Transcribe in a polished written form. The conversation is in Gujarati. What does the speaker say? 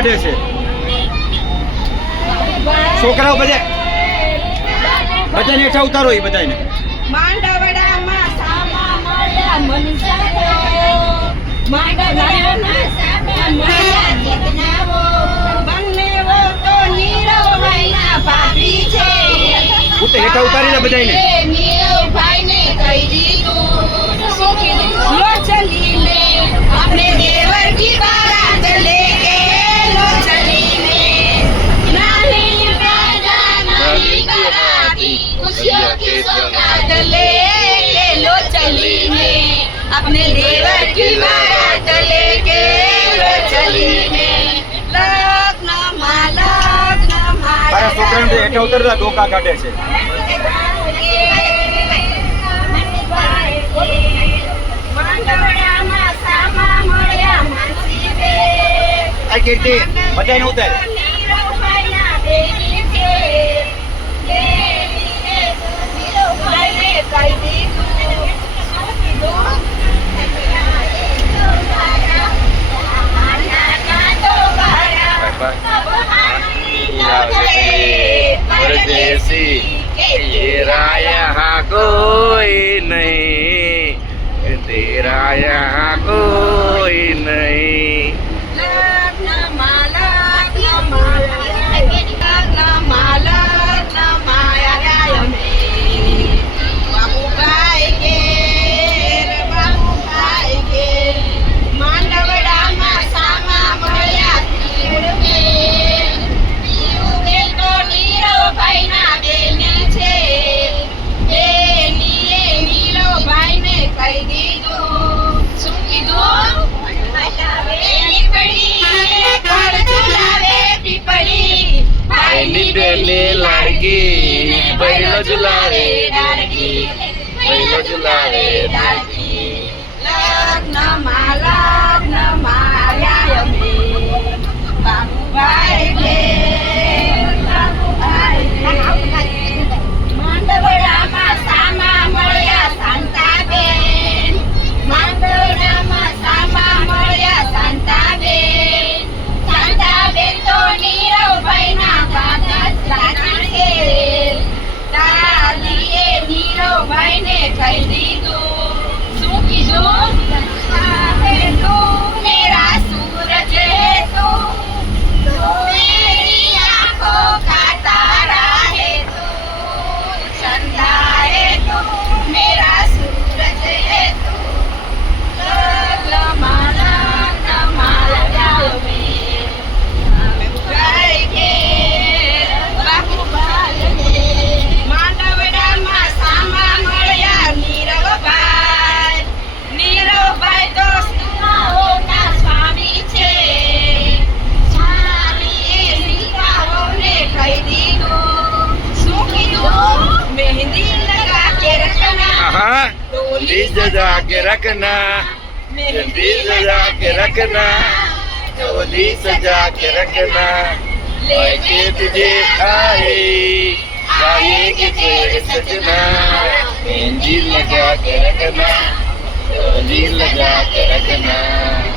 કાઢે છે છોકરાઓ બધા બધાને હેઠા ઉતારો એ બધાને માંડવડામાં સામા મળ્યા મનસાઓ માંડવડામાં સામા મળ્યા ચેતનાઓ બંનેઓ તો નીરવભાઈના ભાભી છે ઉતે હેઠા ઉતારી દે બધાને નીરવભાઈને કહી દીધું શું કીધું લો ચલીને આપણે દેવર કી બારાત લેકે લો ચલીને નાની રાજા નાની બારાતી खुशियों की सौगात लेके लो चलीने अपने देवर की बारात लेके लो चलीने लग्न તારા છોકરાને હેઠા ઉતરતા ડોકા કાઢે છે માંડવડામાં સામા મળ્યા માનસી બે આ કીર્તિ બધાને ઉતાર નીરવભાઈના બેબી છે परदेसी तेरा यहाँ कोई नहीं तेरा यहाँ कोई नहीं लाड़की बैलो झुलावे डाड़की बैलो झुलावे डाड़की लग्न माल्या मे बाबूभाई के માંડવડામાં સામા મળ્યા શાંતાબેન માંડવડામાં સામા મળ્યા શાંતાબેન શાંતાબેન તો નીરવભાઈના દાદીએ નીરવભાઈને કહી દીધું શું કીધું તું મેરા સૂરજ હે તું મેરી આંખો કા તારા હે તું ચંદા હે તું મેરા સૂરજ હે તું डोली सजा के रखना डोली सजा के रखना डोली सजा के रखना लेके तुझे आएगी तेरे सजना मेहंदी लगा के रखना डोली लगा के रखना